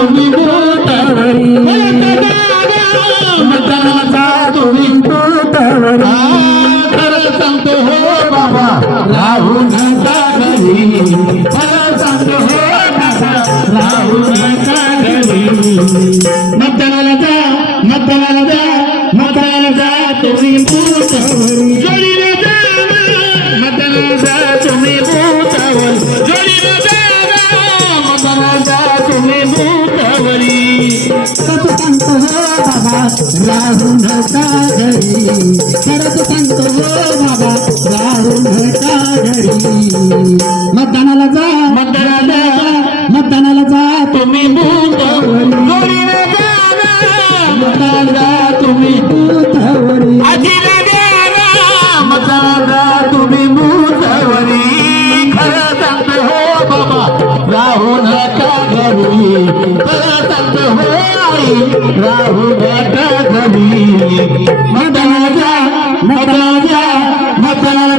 तुम्ही पोटावरी मताचा तुम्ही राहू नका घरी खरंच सांगतो हो बाबा राहू नका घरी मतदानाला जा मतदानाला मतदानाला जा तुम्ही मतदानाला तुम्ही मतदानाला तुम्ही भूतावरी खरं सांगतो हो बाबा. राहू नका घरी? खरं सांगतो हो आई राहू नका घरी मतदानाला जा मतदानाला जा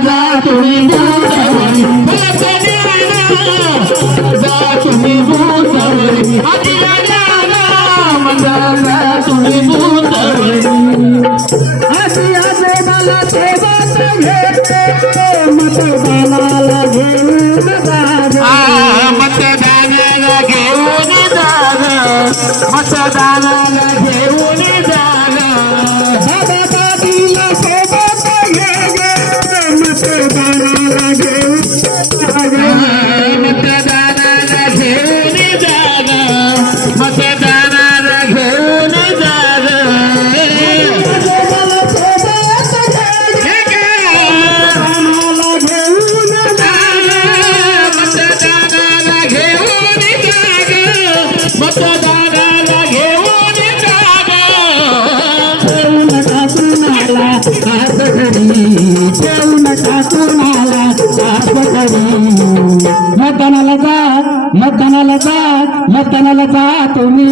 जा तुम्ही जा तुम्ही आजीला तुम्ही मला घेते मतदानाला घेऊन गे मतदानाला नका मतदानाला जा मतदानाला जा मतदानाला जा तुम्ही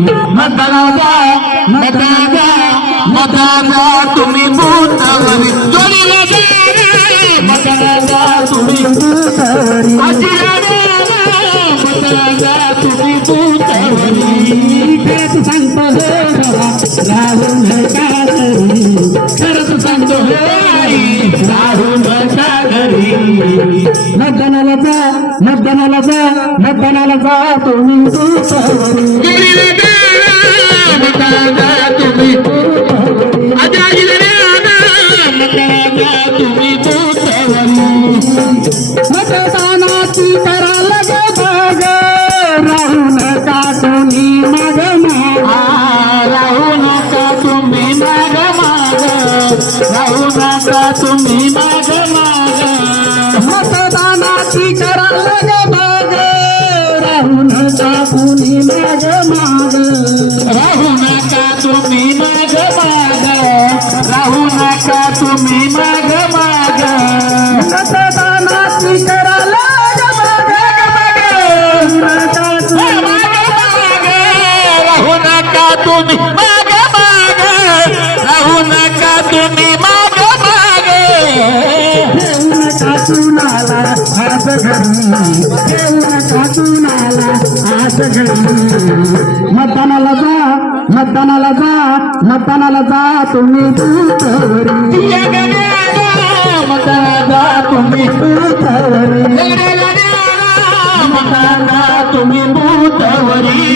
मतदानाला मतदानाला मतदानाला तुम्ही भूतावरी जोडीला जाणं तुम्ही दूतवरी आजीला तुम्ही भूतावरी मतदानाला जा मतदानाला जा तुम्ही तुम्ही आजीला द्याला मतदानाची करा लगे राहू नका माग. राहू नका तुम्ही माग माग राहू नका तुम्ही माग माग. नका तुम्ही माग माग राहू नका तुम्ही माग माग. ठेवू नका कुणाला आस घरी ठेवू नका कुणाला आस घरी मतदानाला जा मतदानाला जा मतदानाला जा तुम्ही तुम्ही तुम्ही भूतवरी